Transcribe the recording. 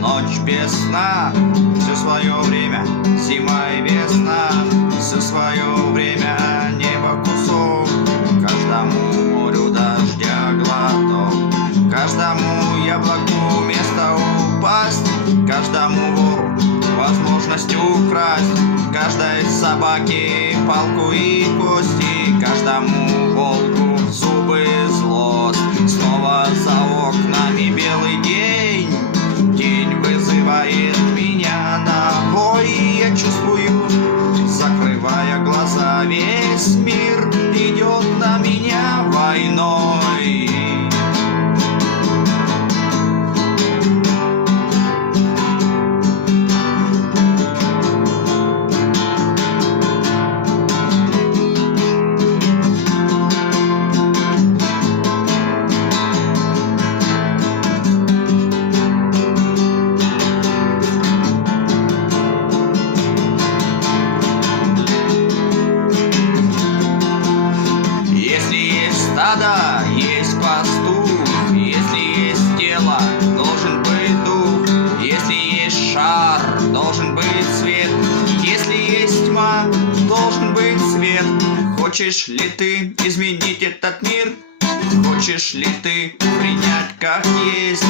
ночь без сна. Все свое время зима и весна, все свое время небо кусок, каждому морю дождя глоток, каждому яблоку место упасть, каждому вору возможность украсть, каждой собаке палку и кости, каждому волку зубы злость. Снова за окнами белый день, день вызывает меня на бой. Я чувствую, закрывая глаза, весь мир идет на меня войной. Стадо, есть пастух, если есть тело, должен быть дух, если есть шар, должен быть свет, если есть тьма, должен быть свет. Хочешь ли ты изменить этот мир? Хочешь ли ты принять как есть?